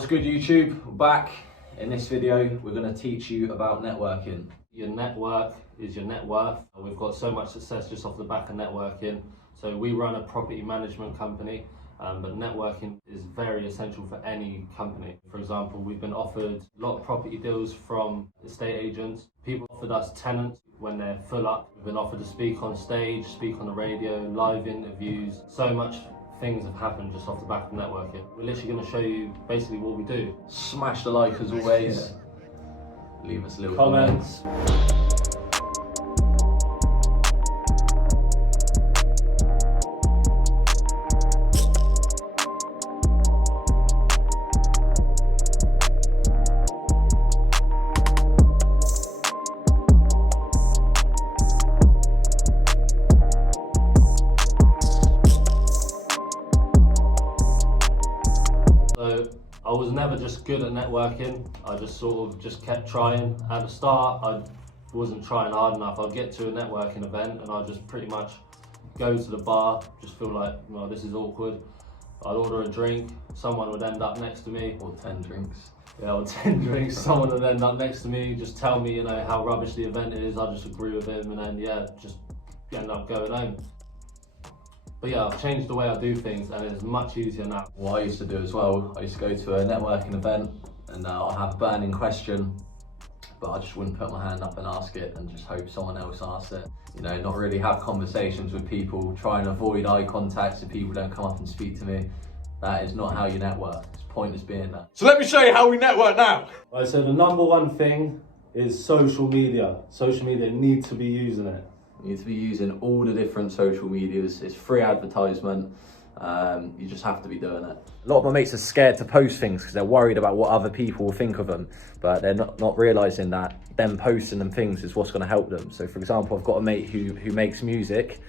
What's good, YouTube? We're back. In this video, we're going to teach you about networking. Your network is your net worth. We've got so much success just off the back of networking. So we run a property management company, but networking is very essential for any company. For example, we've been offered a lot of property deals from estate agents. People offered us tenants when they're full up. We've been offered to speak on stage, speak on the radio, live interviews. So much things have happened just off the back of networking. We're literally going to show you basically what we do. Smash the like as always. Leave us little Comments. So I was never just good at networking. I just sort of just kept trying. At the start, I wasn't trying hard enough. I'd get to a networking event and I'd just pretty much go to the bar, just feel like, well, this is awkward. I'd order a drink, someone would end up next to me. Or 10 drinks. Yeah, or 10 drinks, someone would end up next to me, just tell me, how rubbish the event is. I just agree with him and then, just end up going home. But yeah, I've changed the way I do things and it's much easier now. What I used to do as well, I used to go to a networking event and I'll have a burning question, but I just wouldn't put my hand up and ask it and just hope someone else asks it. Not really have conversations with people, try and avoid eye contact so people don't come up and speak to me. That is not how you network. It's pointless being that. So let me show you how we network now. Right, so the number one thing is social media. Social media, need to be using it. You need to be using all the different social medias. It's free advertisement. You just have to be doing it. A lot of my mates are scared to post things because they're worried about what other people will think of them, but they're not realising that them posting them things is what's going to help them. So for example, I've got a mate who makes music,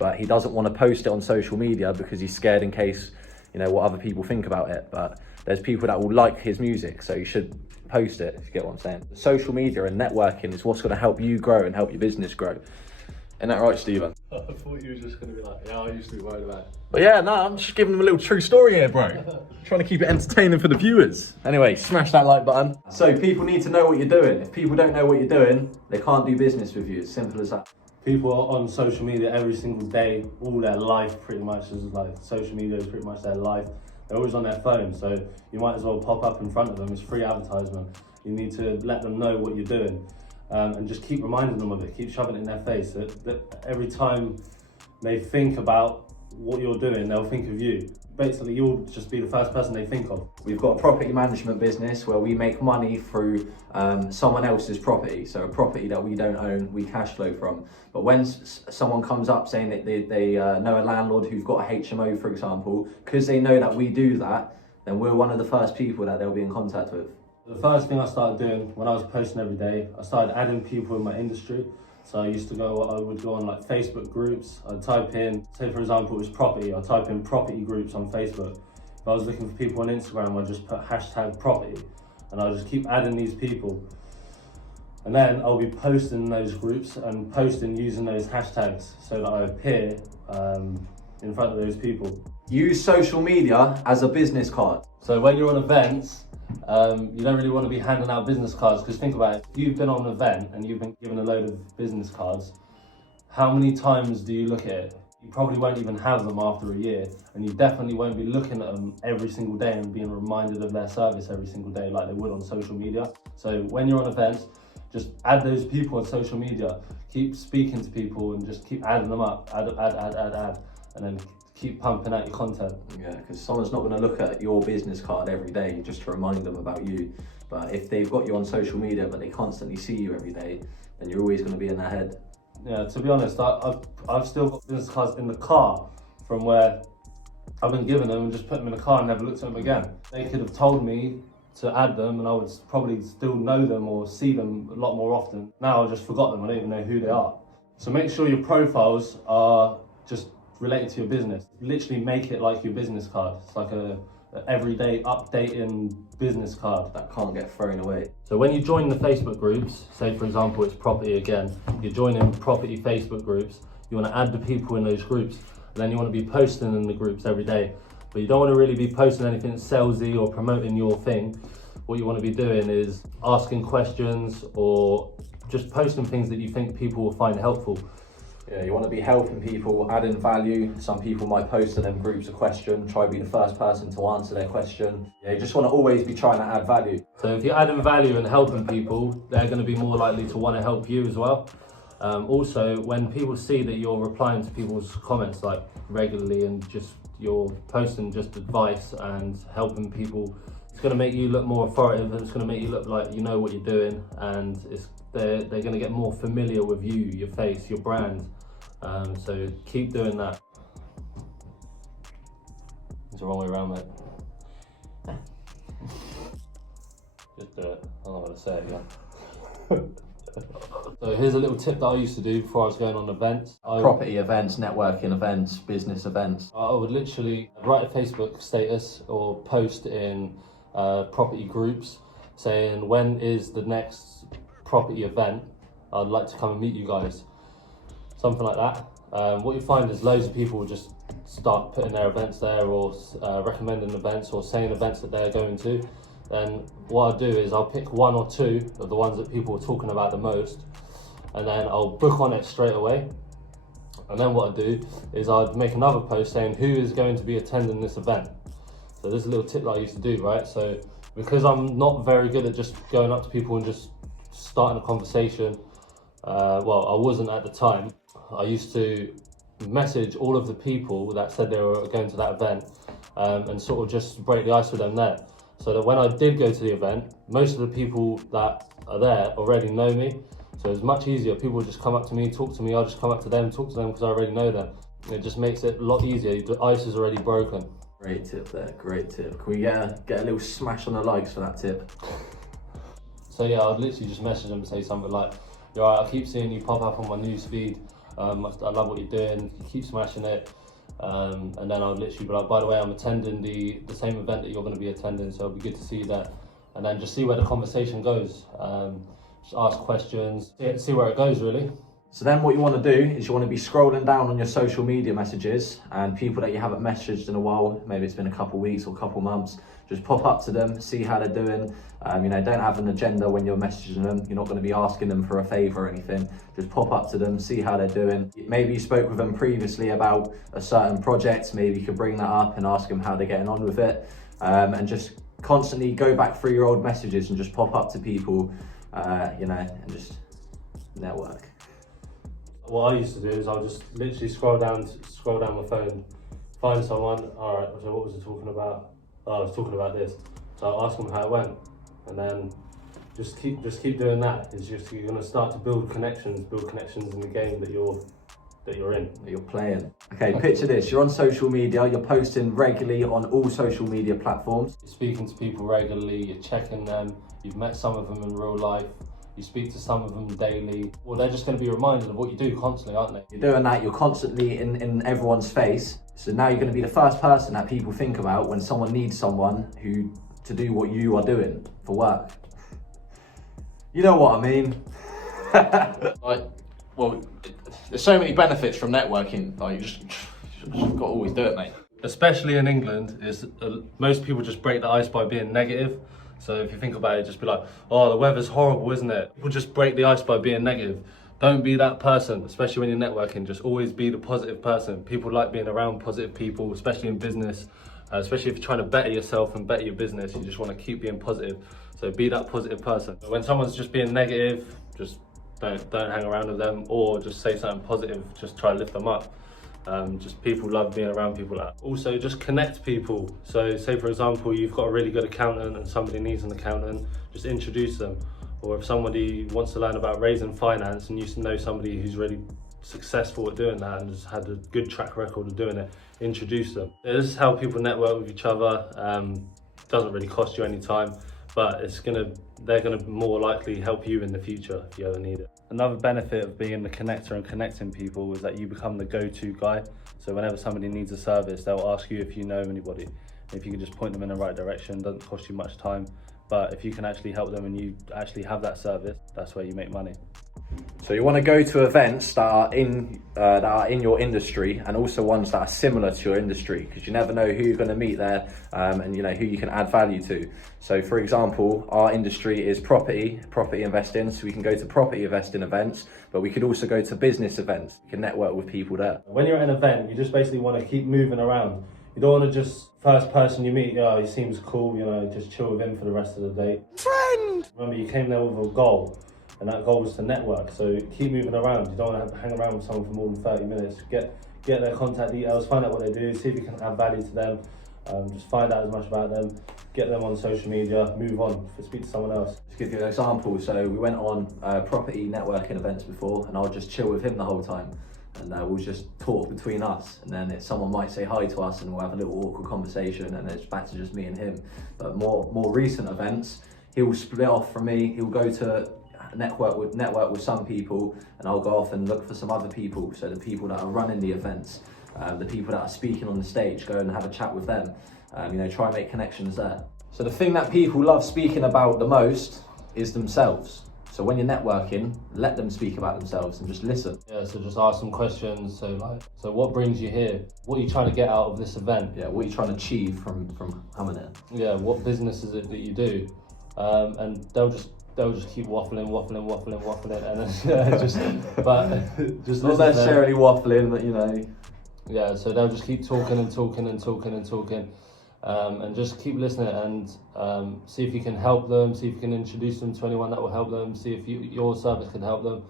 but he doesn't want to post it on social media because he's scared in case, what other people think about it. But there's people that will like his music, so you should post it, if you get what I'm saying. Social media and networking is what's going to help you grow and help your business grow. Isn't that right, Stephen? I thought you were just going to be like, yeah, I used to be worried about it. But yeah, no, I'm just giving them a little true story here, bro. Trying to keep it entertaining for the viewers. Anyway, smash that like button. So people need to know what you're doing. If people don't know what you're doing, they can't do business with you. It's simple as that. People are on social media every single day, all their life pretty much is like, social media is pretty much their life. They're always on their phone, so you might as well pop up in front of them. It's free advertisement. You need to let them know what you're doing. And just keep reminding them of it, keep shoving it in their face. That every time they think about what you're doing, they'll think of you. Basically, you'll just be the first person they think of. We've got a property management business where we make money through someone else's property. So a property that we don't own, we cash flow from. But when someone comes up saying that they know a landlord who's got a HMO, for example, because they know that we do that, then we're one of the first people that they'll be in contact with. The first thing I started doing when I was posting every day, I started adding people in my industry. So I would go on like Facebook groups. I'd type in, say for example, it was property. I'd type in property groups on Facebook. If I was looking for people on Instagram, I'd just put hashtag property and I'll just keep adding these people. And then I'll be posting those groups and posting using those hashtags so that I appear in front of those people. Use social media as a business card. So when you're on events, you don't really want to be handing out business cards, because think about it, if you've been on an event and you've been given a load of business cards, how many times do you look at it? You probably won't even have them after a year, and you definitely won't be looking at them every single day and being reminded of their service every single day like they would on social media. So when you're on events, just add those people on social media, keep speaking to people and just keep adding them up, add, and then keep pumping out your content. Yeah, because someone's not going to look at your business card every day just to remind them about you. But if they've got you on social media but they constantly see you every day, then you're always going to be in their head. Yeah, to be honest, I've still got business cards in the car from where I've been given them and just put them in the car and never looked at them again. They could have told me to add them and I would probably still know them or see them a lot more often. Now I just forgot them, I don't even know who they are. So make sure your profiles are just related to your business. Literally make it like your business card. It's like a everyday updating business card that can't get thrown away. So when you join the Facebook groups, say for example it's property again, you're joining property Facebook groups, you want to add the people in those groups, and then you want to be posting in the groups every day. but you don't want to really be posting anything salesy or promoting your thing. What you want to be doing is asking questions or just posting things that you think people will find helpful. Yeah, you want to be helping people, adding value. Some people might post in them groups a question, try to be the first person to answer their question. Yeah, you just want to always be trying to add value. So if you're adding value and helping people, they're going to be more likely to want to help you as well. Also, when people see that you're replying to people's comments like regularly and just you're posting just advice and helping people, it's going to make you look more authoritative, and it's going to make you look like you know what you're doing, and they're going to get more familiar with you, your face, your brand. So keep doing that. It's the wrong way around, mate. Just do it. I'm not going to say it again. So here's a little tip that I used to do before I was going on events. Property events, networking events, business events. I would literally write a Facebook status or post in property groups saying, when is the next property event? I'd like to come and meet you guys. Something like that. What you find is loads of people will just start putting their events there, or recommending events, or saying events that they're going to. Then what I'll do is I'll pick one or two of the ones that people are talking about the most, and then I'll book on it straight away. And then what I do is I'd make another post saying who is going to be attending this event. So there's a little tip that I used to do, right? So because I'm not very good at just going up to people and just starting a conversation, well, I wasn't at the time. I used to message all of the people that said they were going to that event, and sort of just break the ice with them there. So that when I did go to the event, most of the people that are there already know me. So it's much easier. People just come up to me, talk to me. I'll just come up to them, talk to them because I already know them. It just makes it a lot easier. The ice is already broken. Great tip there, great tip. Can we get a little smash on the likes for that tip? So yeah, I'd literally just message them and say something like, "You're right, I keep seeing you pop up on my news feed. I love what you're doing. You keep smashing it." And then I would literally be like, "By the way, I'm attending the same event that you're going to be attending, so it'll be good to see you there." And then just see where the conversation goes. Just ask questions, see where it goes really. So then what you want to do is you want to be scrolling down on your social media messages, and people that you haven't messaged in a while, maybe it's been a couple of weeks or a couple of months, just pop up to them, see how they're doing. You know, don't have an agenda when you're messaging them. You're not going to be asking them for a favour or anything. Just pop up to them, see how they're doing. Maybe you spoke with them previously about a certain project. Maybe you could bring that up and ask them how they're getting on with it. And just constantly go back through your old messages and just pop up to people, you know, and just network. What I used to do is I'll just literally scroll down my phone, find someone. All right, so what was it talking about? Oh, I was talking about this. So I'll ask them how it went, and then just keep doing that. It's just you're gonna start to build connections in the game that you're in. That you're playing. Okay, picture this. You're on social media. You're posting regularly on all social media platforms. You're speaking to people regularly. You're checking them. You've met some of them in real life. You speak to some of them daily. Well, they're just going to be reminded of what you do constantly, aren't they? You're doing that, you're constantly in everyone's face. So now you're going to be the first person that people think about when someone needs someone to do what you are doing for work. You know what I mean? Well, there's so many benefits from networking. Like, you just got to always do it, mate. Especially in England, most people just break the ice by being negative. So if you think about it, just be like, "Oh, the weather's horrible, isn't it?" People just break the ice by being negative. Don't be that person, especially when you're networking. Just always be the positive person. People like being around positive people, especially in business. Especially if you're trying to better yourself and better your business, you just want to keep being positive. So be that positive person. When someone's just being negative, just don't hang around with them, or just say something positive. Just try to lift them up. Just people love being around people like that. Also, just connect people. So say for example, you've got a really good accountant and somebody needs an accountant, just introduce them. Or if somebody wants to learn about raising finance and you know somebody who's really successful at doing that and has had a good track record of doing it, introduce them. This is how people network with each other. Doesn't really cost you any time, but they're gonna more likely help you in the future if you ever need it. Another benefit of being the connector and connecting people is that you become the go-to guy. So whenever somebody needs a service, they'll ask you if you know anybody. If you can just point them in the right direction, doesn't cost you much time. But if you can actually help them and you actually have that service, that's where you make money. So you want to go to events that are in your industry, and also ones that are similar to your industry, because you never know who you're going to meet there, and you know who you can add value to. So for example, our industry is property investing, so we can go to property investing events, but we could also go to business events. You can network with people there. When you're at an event, you just basically want to keep moving around. You don't want to just, first person you meet, he seems cool, just chill with him for the rest of the day. Friend! Remember, you came there with a goal, and that goal was to network. So keep moving around. You don't want to have to hang around with someone for more than 30 minutes. Get their contact details, find out what they do, see if you can add value to them. Just find out as much about them, get them on social media, move on, speak to someone else. To give you an example, so we went on property networking events before, and I'll just chill with him the whole time. And we'll just talk between us, and then someone might say hi to us, and we'll have a little awkward conversation, and then it's back to just me and him. But more recent events, he'll split off from me. He'll go to network with some people, and I'll go off and look for some other people. So the people that are running the events, the people that are speaking on the stage, go and have a chat with them. Try and make connections there. So the thing that people love speaking about the most is themselves. So when you're networking, let them speak about themselves and just listen. Yeah, so just ask some questions. So what brings you here? What are you trying to get out of this event? Yeah, what are you trying to achieve from coming here? Yeah, what business is it that you do? And they'll just keep waffling, and then just not necessarily waffling, but Yeah, so they'll just keep talking, and just keep listening, and see if you can help them, see if you can introduce them to anyone that will help them, see if your service can help them.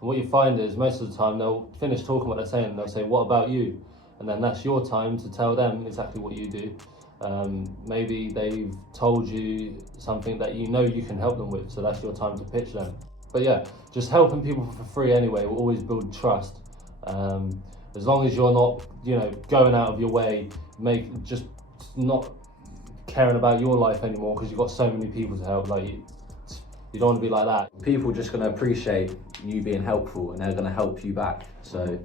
And what you find is most of the time they'll finish talking what they're saying, and they'll say, "What about you?" And then that's your time to tell them exactly what you do. Maybe they've told you something that you can help them with, so that's your time to pitch them. But yeah, just helping people for free anyway will always build trust. As long as you're not, going out of your way, just not caring about your life anymore because you've got so many people to help. Like you don't want to be like that. People are just going to appreciate you being helpful, and they're going to help you back. So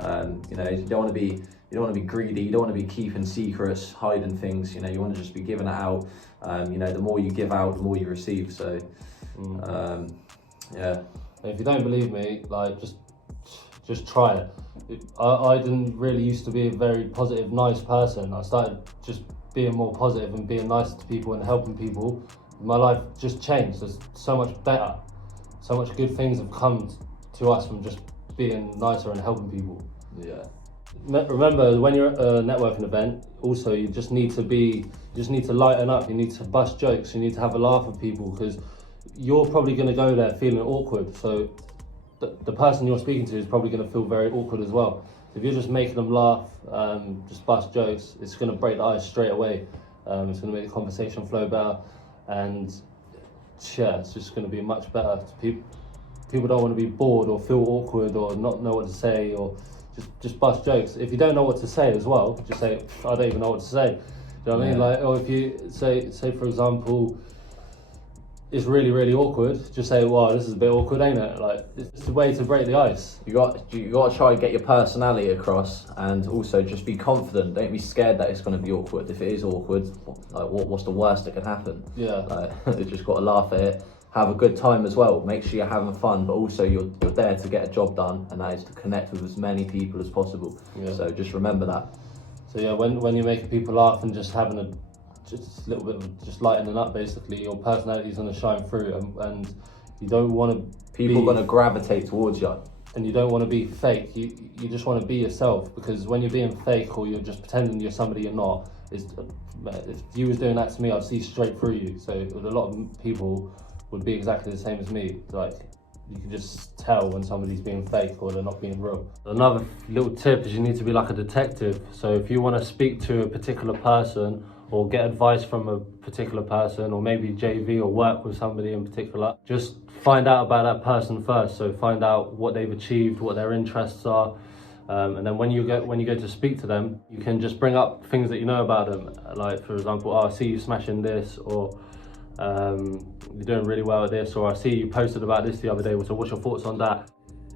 you don't want to be greedy. You don't want to be keeping secrets, hiding things. You want to just be giving it out. The more you give out, the more you receive. So yeah. If you don't believe me, just try it. I didn't really used to be a very positive, nice person. I started just being more positive and being nicer to people and helping people. My life just changed. It's so much better. So much good things have come to us from just being nicer and helping people. Yeah. Remember, when you're at a networking event, also you just need to lighten up. You need to bust jokes. You need to have a laugh with people, because you're probably going to go there feeling awkward. So the person you're speaking to is probably going to feel very awkward as well. If you're just making them laugh, just bust jokes, it's going to break the ice straight away. It's going to make the conversation flow better, and yeah, it's just going to be much better. People don't want to be bored or feel awkward or not know what to say, or just bust jokes. If you don't know what to say as well, just say, "I don't even know what to say." Do you know what I mean? Or if you say for example, it's really, really awkward, just say, "Wow, this is a bit awkward, ain't it?" It's a way to break the ice. You got to try and get your personality across, and also just be confident. Don't be scared that it's going to be awkward. If it is awkward, what's the worst that could happen? Yeah. You just got to laugh at it. Have a good time as well. Make sure you're having fun, but also you're there to get a job done, and that is to connect with as many people as possible. Yeah. So just remember that. So yeah, when you're making people laugh and just having a little bit of just lightening up, basically, your personality is going to shine through, and you don't want to. People are going to gravitate towards you. And you don't want to be fake. You just want to be yourself, because when you're being fake or you're just pretending you're somebody you're not, if you was doing that to me, I'd see straight through you. So a lot of people would be exactly the same as me. You can just tell when somebody's being fake or they're not being real. Another little tip is you need to be like a detective. So if you want to speak to a particular person or get advice from a particular person, or maybe JV or work with somebody in particular, just find out about that person first. So find out what they've achieved, what their interests are, and then when you go to speak to them, you can just bring up things that you know about them. Like, for example, I see you smashing this, or you're doing really well at this, or I see you posted about this the other day, so what's your thoughts on that?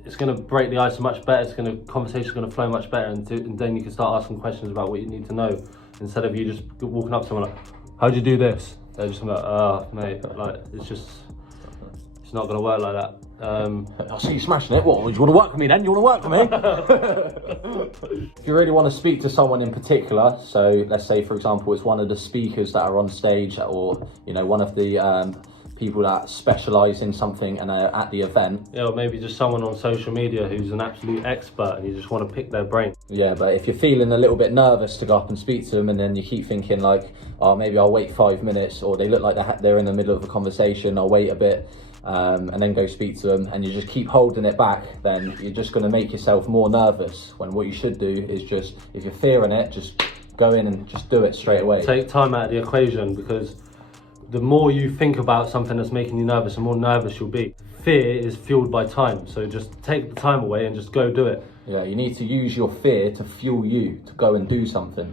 It's going to break the ice much better. Conversation's going to flow much better, and then you can start asking questions about what you need to know, instead of you just walking up to someone like, "How'd you do this?" They're just like, "Oh, mate," it's not going to work like that. I see you smashing it. What? You want to work with me then? You want to work with me? If you really want to speak to someone in particular, so let's say, for example, it's one of the speakers that are on stage, or you know, one of the people that specialise in something and are at the event. Yeah, or maybe just someone on social media who's an absolute expert and you just want to pick their brain. Yeah, but if you're feeling a little bit nervous to go up and speak to them, and then you keep thinking like, oh, maybe I'll wait 5 minutes, or they look like they're in the middle of a conversation, I'll wait a bit, and then go speak to them, and you just keep holding it back, then you're just going to make yourself more nervous, when what you should do is just, if you're fearing it, just go in and just do it straight away. Take time out of the equation, because the more you think about something that's making you nervous, the more nervous you'll be. Fear is fueled by time, so just take the time away and just go do it. Yeah, you need to use your fear to fuel you to go and do something.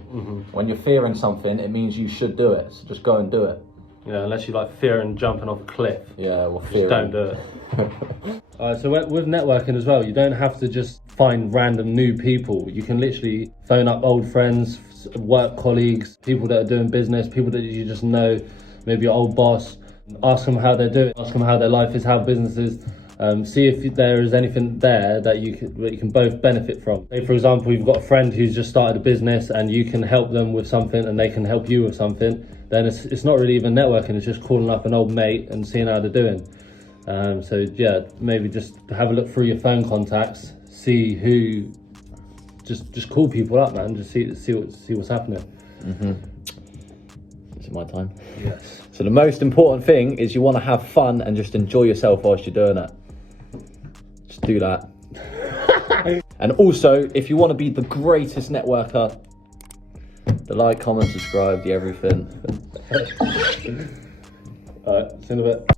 When you're fearing something, it means you should do it, so just go and do it. Yeah, unless you like fearing jumping off a cliff. Yeah, well, Just don't do it. Alright, so with networking as well, you don't have to just find random new people. You can literally phone up old friends, work colleagues, people that are doing business, people that you just know, maybe your old boss. Ask them how they're doing, ask them how their life is, how business is. See if there is anything there that you can both benefit from. Say, for example, you've got a friend who's just started a business and you can help them with something and they can help you with something, then it's not really even networking, it's just calling up an old mate and seeing how they're doing. So yeah, maybe just have a look through your phone contacts, see who, just call people up, man, just see what's happening. Is it my time? Yes. So the most important thing is you want to have fun and just enjoy yourself whilst you're doing it. Just do that. And also, if you want to be the greatest networker, the like, comment, subscribe, the everything. Alright, see you in a bit.